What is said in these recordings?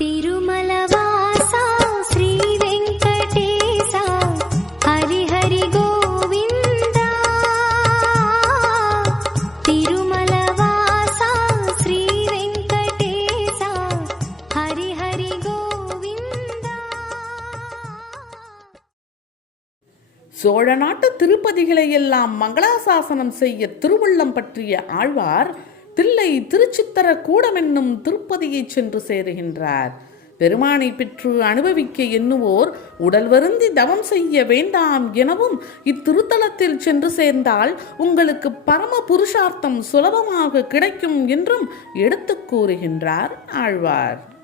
तिरुमलवासा श्रीवेङ्कटेशा हरिहरि गोविन्दा तिरुमलवासा श्रीवेङ्कटेशा हरिहरि गोविन्दा சோழ நாட்டு திருப்பதிகளை எல்லாம் மங்களாசாசனம் செய்ய திருவுள்ளம் பற்றிய ஆழ்வார் தில்லை திருச்சித்தர கூடமென்னும் திருப்பதியை சென்று சேருகின்றார். பெருமானை பெற்று அனுபவிக்க எண்ணுவோர் உடல் வருந்தி தவம் செய்ய வேண்டாம் எனவும் இத்திருத்தலத்தில் சென்று சேர்ந்தால் உங்களுக்கு பரம புருஷார்த்தம் சுலபமாக கிடைக்கும் என்றும் எடுத்துக் கூறுகின்றார் ஆழ்வார்.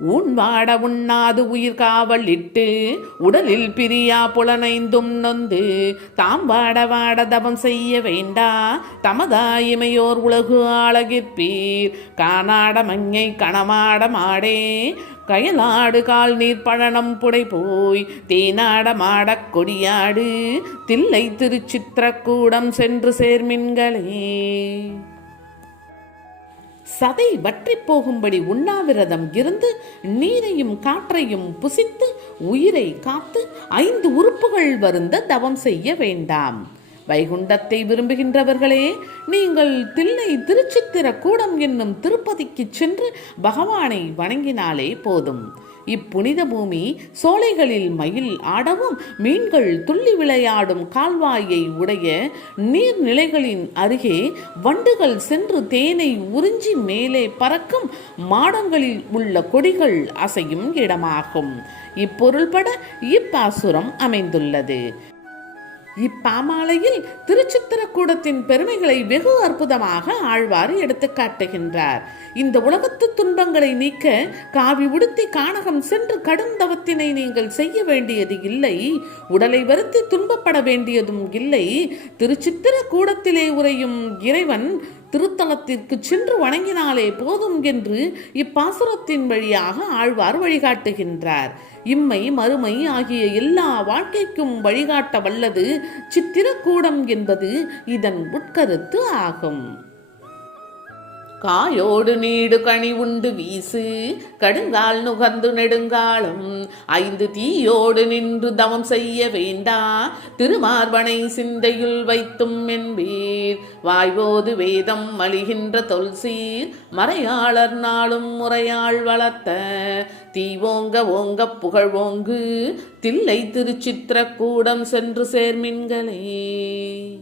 உன் வாட உண்ணாது உயிர் காவல் இட்டு உடலில் பிரியா புலனைந்தும் நொந்து தாம் வாட வாட தவம் செய்ய வேண்டா தமதாயிமையோர் உலகு ஆளகிற்பீர். காணாட மங்கை கணமாட மாடே கயலாடு கால் நீர் பழனம் புடை போய் தேனாட மாடக் கொடியாடு தில்லை திருச்சித்திரக்கூடம் சென்று சேர்மின்களே. சதை வற்றி போகும்படி உண்ணாவிரதம் இருந்து நீரையும் காற்றையும் புசித்து உயிரை காத்து ஐந்து உறுப்புகள் வருந்த தவம் செய்ய வேண்டாம். வைகுண்டத்தை விரும்புகின்றவர்களே நீங்கள் தில்லை திருச்சித்திர கூடம் என்னும் திருப்பதிக்கு சென்று பகவானை வணங்கினாலே போதும். இப்புனித பூமி சோலைகளில் மயில் ஆடவும் மீன்கள் துள்ளி விளையாடும் கால்வாயை உடைய நீர்நிலைகளின் அருகே வண்டுகள் சென்று தேனை உறிஞ்சி மேலே பறக்கும் மாடங்களில் உள்ள கொடிகள் அசையும் இடமாகும். இப்பொருள்பட இப்பாசுரம் அமைந்துள்ளது. இப்பாமாலையில் திருச்சித்திரக்கூடத்தின் பெருமைகளை வெகு அற்புதமாக ஆழ்வார் எடுத்து காட்டுகின்றார். இந்த உலகத்து துன்பங்களை நீக்க காவி உடுத்தி கானகம் சென்று கடும் தவத்தினை நீங்கள் செய்ய வேண்டியது இல்லை. உடலை வருத்தி துன்பப்பட வேண்டியதும் இல்லை. திருச்சித்திரக்கூடத்திலே உரையும் இறைவன் திருத்தலத்திற்கு சென்று வணங்கினாலே போதும் என்று இப்பாசுரத்தின் வழியாக ஆழ்வார் வழிகாட்டுகின்றார். இம்மை மறுமை ஆகிய எல்லா வாழ்க்கைக்கும் வழிகாட்ட வல்லது சித்திரக்கூடம் என்பது இதன் உட்கருத்து ஆகும். காயோடு நீடு கனி உண்டு வீசு. கடுங்கால் நுகர்ந்து நெடுங்காலம். ஐந்து தீயோடு நின்று தவம் செய்ய வேண்டா. திருமார்பனை சிந்தையுள் வைத்தும் என்பீர். வாய்வோது வேதம் மலிகின்ற தொல்சீர் மறையாளர் நாளும் முறையாள் வளர்த்த. தீ ஓங்க புகழ்வோங்கு புகழ் ஓங்கு. தில்லை திருச்சித்திரக்கூடம் சென்று சேர்மின்களே.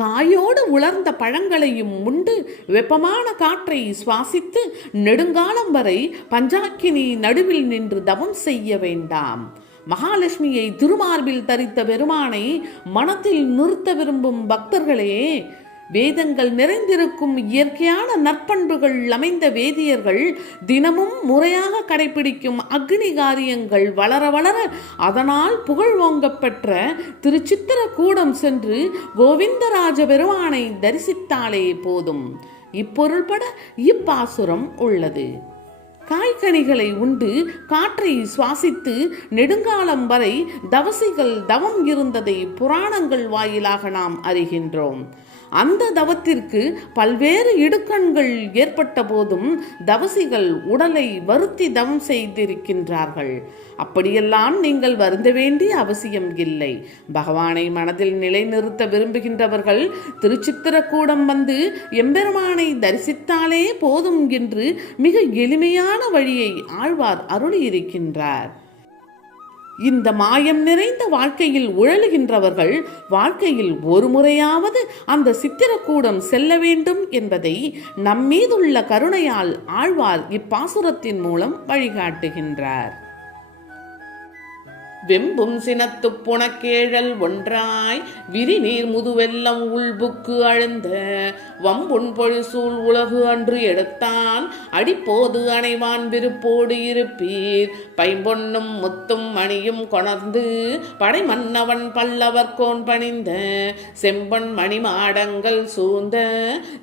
காயோடு உலர்ந்த பழங்களையும் உண்டு. வெப்பமான காற்றை சுவாசித்து நெடுங்காலம் வரை பஞ்சாக்கினி நடுவில் நின்று தவம் செய்ய வேண்டாம். மகாலட்சுமியை திருமார்பில் தரித்த பெருமானை மனத்தில் நிறுத்த விரும்பும் பக்தர்களே வேதங்கள் நிறைந்திருக்கும் இயற்கையான நற்பண்புகள் அமைந்த வேதியர்கள் தினமும் முறையாக கடைபிடிக்கும் அக்னி காரியங்கள் வளர வளர அதனால் புகழ் பெற்ற திருச்சித்திர கூடம் சென்று கோவிந்தராஜ பெருமானை தரிசித்தாலே போதும். இப்பொருள்பட இப்பாசுரம் உள்ளது. காய்கனிகளை உண்டு காற்றை சுவாசித்து நெடுங்காலம் வரை தவசிகள் தவம் இருந்ததை புராணங்கள் வாயிலாக நாம் அறிகின்றோம். அந்த தவத்திற்கு பல்வேறு இடுக்கண்கள் ஏற்பட்ட போதும் தவசிகள் உடலை வருத்தி தவம் செய்திருக்கின்றார்கள். அப்படியெல்லாம் நீங்கள் வருந்த வேண்டிய அவசியம் இல்லை. பகவானை மனதில் நிலைநிறுத்த விரும்புகின்றவர்கள் திருச்சித்திரக்கூடம் வந்து எம்பெருமானை தரிசித்தாலே போதும் என்று மிக எளிமையான வழியை ஆழ்வார் அருளியிருக்கின்றார். இந்த மாயம் நிறைந்த வாழ்க்கையில் உழலுகின்றவர்கள் வாழ்க்கையில் ஒரு முறையாவது அந்த சித்திரக்கூடம் செல்ல வேண்டும் என்பதை நம்மீதுள்ள கருணையால் ஆழ்வார் இப்பாசுரத்தின் மூலம் வழிகாட்டுகின்றார். வெம்பும் சினத்து புனக்கேழல் ஒன்றாய் விரிநீர் முதுவெல்லம் உள்புக்கு அழுந்த வம்புண் பொழுசூழ் உலகு அன்று எடுத்தான் அடிப்போது அணைவான் விருப்போடு இருப்பீர். பைம்பொன்னும் முத்தும் மணியும் கொணர்ந்து படை மன்னவன் பல்லவர் கோன் பணிந்த செம்பொன் மணிமாடங்கள் சூழ்ந்த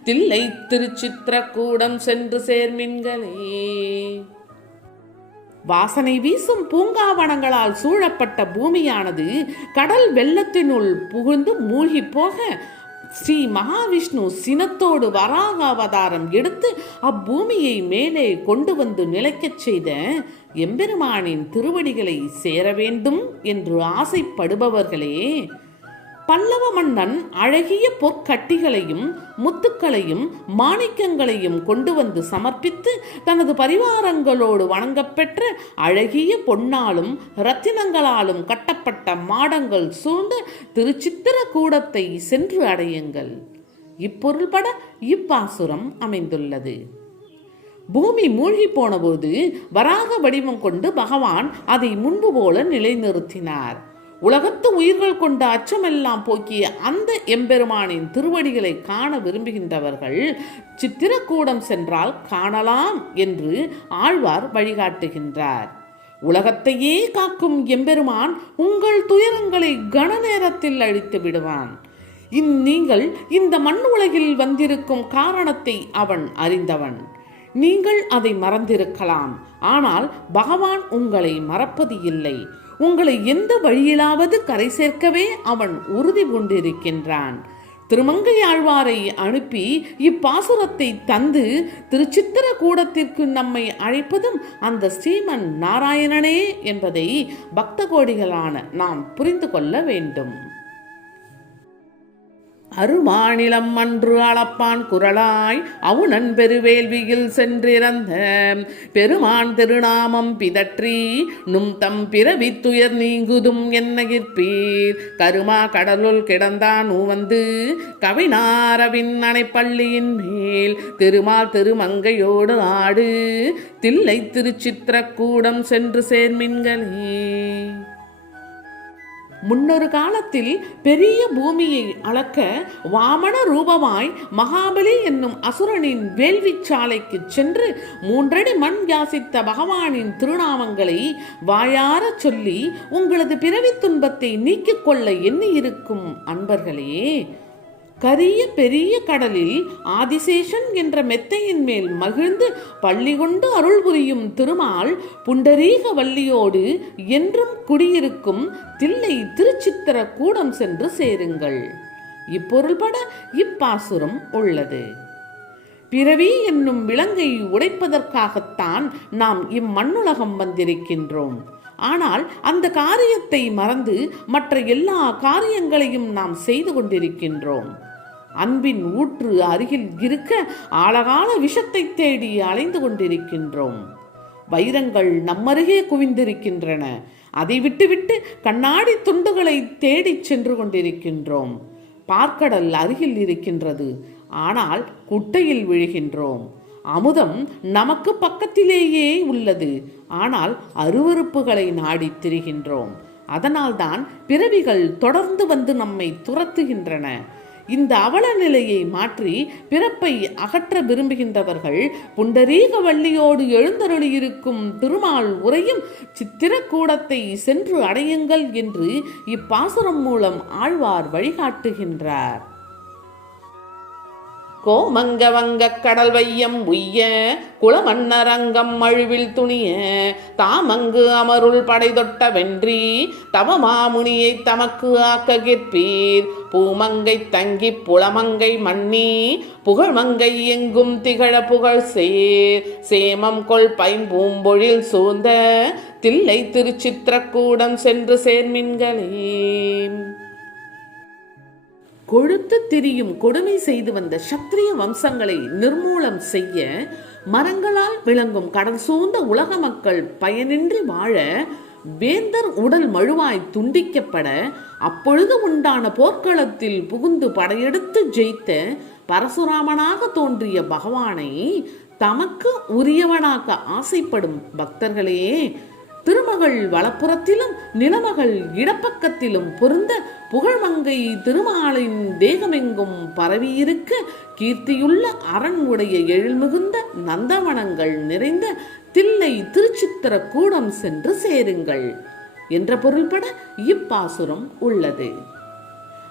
தில்லை திருச்சித்திரக்கூடம் சென்று சேர்மின்களே. வாசனை வீசும் பூங்காவனங்களால் சூழப்பட்ட பூமியானது கடல் வெள்ளத்தினுள் புகுந்து மூழ்கி போக ஸ்ரீ மகாவிஷ்ணு சினத்தோடு வராக அவதாரம் எடுத்து அப்பூமியை மேலே கொண்டு வந்து நிலைக்கச் செய்த எம்பெருமானின் திருவடிகளை சேர வேண்டும் என்று ஆசைப்படுபவர்களே. பல்லவ மன்னன் அழகிய பொற்கட்டிகளையும் முத்துக்களையும் மாணிக்கங்களையும் கொண்டு வந்து சமர்ப்பித்து தனது பரிவாரங்களோடு வணங்கப்பெற்ற அழகிய பொன்னாலும் இரத்தினங்களாலும் கட்டப்பட்ட மாடங்கள் சூழ்ந்த திருச்சித்திர கூடத்தை சென்று அடையுங்கள். இப்பொருள்பட இப்பாசுரம் அமைந்துள்ளது. பூமி மூழ்கி போனபோது வராக வடிவம் கொண்டு பகவான் அதை முன்பு போல நிலைநிறுத்தினார். உலகத்து உயிர்கள் கொண்ட அச்சமெல்லாம் போக்கிய அந்த எம்பெருமானின் திருவடிகளை காண விரும்புகின்றவர்கள் சித்திரக்கூடம் சென்றால் காணலாம் என்று ஆழ்வார் வழிகாட்டுகின்றார். உலகத்தையே காக்கும் எம்பெருமான் உங்கள் துயரங்களை கன நேரத்தில் அழித்து விடுவான். இந் நீங்கள் இந்த மண் உலகில் வந்திருக்கும் காரணத்தை அவன் அறிந்தவன். நீங்கள் அதை மறந்திருக்கலாம். ஆனால் பகவான் உங்களை மறப்பது இல்லை உங்களை எந்த வழியிலாவது கரை சேர்க்கவே அவன் உறுதி கொண்டிருக்கின்றான். திருமங்கையாழ்வாரை அனுப்பி இப்பாசுரத்தை தந்து திருச்சித்திர கூடத்திற்கு நம்மை அழைப்பதும் அந்த ஸ்ரீமன் நாராயணனே என்பதை பக்த கோடிகளான நாம் புரிந்து கொள்ள வேண்டும். அருமாநிலம் அன்று அளப்பான் குரலாய் அவுணன் பெருவேள்வியில் சென்றிறந்த பெருமான் திருநாமம் பிதற்றி நும் தம் பிறவி துயர் நீங்குதும் என்னகிற்பீர். கருமா கடலுள் கிடந்தான் வந்து கவினாரவின் அணைப்பள்ளியின் மேல். திருமால் திருமங்கையோடு ஆடு தில்லை திருச்சித்திரக்கூடம் சென்று சேர்மின்களே. முன்னொரு காலத்தில் பெரிய பூமியை அளக்க வாமன ரூபமாய் மகாபலி என்னும் அசுரனின் வேள்விச்சாலைக்கு சென்று மூன்றடி மண் யாசித்த பகவானின் திருநாமங்களை வாயாரச் சொல்லி உங்களது பிறவி துன்பத்தை நீக்கிக் கொள்ள எண்ணியிருக்கும் அன்பர்களே கரிய பெரிய கடலில் ஆதிசேஷன் என்ற மெத்தையின் மேல் மகிழ்ந்து பள்ளி கொண்டு அருள் புரியும் திருமால் புண்டரீக வள்ளியோடு என்றும் குடியிருக்கும் தில்லை திருச்சித்திர கூடம் சென்று சேருங்கள். இப்பொருள்பட இப்பாசுரம் உள்ளது. பிறவி என்னும் விலங்கை உடைப்பதற்காகத்தான் நாம் இம்மண்ணுலகம் வந்திருக்கின்றோம். ஆனால் அந்த காரியத்தை மறந்து மற்ற எல்லா காரியங்களையும் நாம் செய்து கொண்டிருக்கின்றோம். அன்பின் ஊற்று அருகில் இருக்க அழகான விஷத்தை தேடி அலைந்து கொண்டிருக்கின்றோம். வைரங்கள் நம்மருகே குவிந்திருக்கின்றன. அதை விட்டுவிட்டு கண்ணாடி துண்டுகளை தேடிச் சென்று கொண்டிருக்கின்றோம். பார்க்கடல் அருகில் இருக்கின்றது. ஆனால் குட்டையில் விழுகின்றோம். அமுதம் நமக்கு பக்கத்திலேயே உள்ளது. ஆனால் அருவருப்புகளை நாடித் திரிகின்றோம். அதனால்தான் பிறவிகள் தொடர்ந்து வந்து நம்மை துரத்துகின்றன. இந்த அவல நிலையை மாற்றி பிறப்பை அகற்ற விரும்புகின்றவர்கள் புண்டரீக வள்ளியோடு எழுந்தருளியிருக்கும் திருமால் உரையும் சித்திரக்கூடத்தை சென்று அடையுங்கள் என்று இப்பாசுரம் மூலம் ஆழ்வார் வழிகாட்டுகின்றார். கோமங்க வங்க கடல் வையம் உய்ய குளமன்னரங்கம் அழிவில் துணிய தாமங்கு அமருள் படை தொட்ட வென்றி தவமாமுனியை தமக்கு ஆக்க கிற்பீர் பூமங்கை தங்கி புலமங்கை மன்னி புகழ்மங்கை எங்கும் திகழ புகழ் சேர். சேமம் கொள் பைம்பூம்பொழில் சூழ்ந்த தில்லை திருச்சித்திரக்கூடம் சென்று சேர்மின்களே. கொழுத்து திரியும் கொடுமை செய்து வந்த சத்திரிய வம்சங்களை நிர்மூலம் செய்ய மரங்களால் விளங்கும் கடல் சூழ்ந்த உலக மக்கள் பயனின்றி வாழ வேந்தர் உடல் மழுவாய் துண்டிக்கப்பட அப்பொழுது உண்டான போர்க்களத்தில் புகுந்து படையெடுத்து ஜெயித்த பரசுராமனாக தோன்றிய பகவானை தமக்கு உரியவனாக்க ஆசைப்படும் பக்தர்களே திருமகள் வலப்புறத்திலும் நிலமகள் இடப்பக்கத்திலும் பொருந்த புகழ்மங்கை திருமாலின் தேகமெங்கும் பரவியிருக்க. கீர்த்தியுள்ள அரண் உடைய எழில்மிகுந்த நந்தவனங்கள் நிறைந்த தில்லை திருச்சித்திர கூடம் சென்று சேருங்கள் என்ற பொருள்பட இப்பாசுரம் உள்ளது.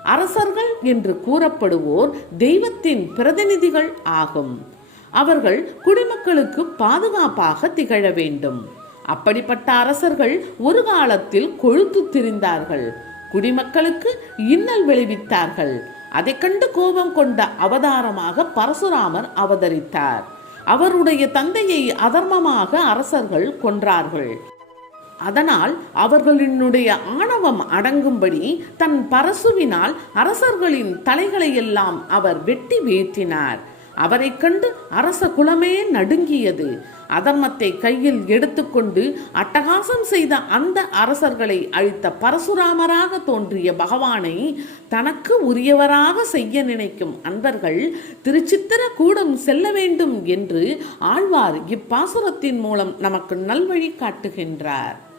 அரசர்கள் என்று கூறப்படுவோர் தெய்வத்தின் பிரதிநிதிகள் ஆகும். அவர்கள் குடிமக்களுக்கு பாதுகாப்பாக திகழ வேண்டும். அப்படிப்பட்ட அரசர்கள் ஒரு காலத்தில் கொழுத்து திரிந்தார்கள். குடிமக்களுக்கு இன்னல் விளைவித்தார்கள். அதைக் கண்டு கோபம் கொண்ட அவதாரமாக பரசுராமர் அவதரித்தார். அவருடைய தந்தையை அதர்மமாக அரசர்கள் கொன்றார்கள். அதனால் அவர்களினுடைய ஆணவம் அடங்கும்படி தன் பரசுவினால் அரசர்களின் தலைகளை எல்லாம் அவர் வெட்டி வீழ்த்தினார் அவரைக் கண்டு அரச குலமே நடுங்கியது. அதர்மத்தை கையில் எடுத்துக்கொண்டு அட்டகாசம் செய்த அந்த அரசர்களை அழித்த பரசுராமராக தோன்றிய பகவானை தனக்கு உரியவராக செய்ய நினைக்கும் அன்பர்கள் திருச்சித்திர கூடம் செல்ல வேண்டும் என்று ஆழ்வார் இப்பாசுரத்தின் மூலம் நமக்கு நல்வழி காட்டுகின்றார்.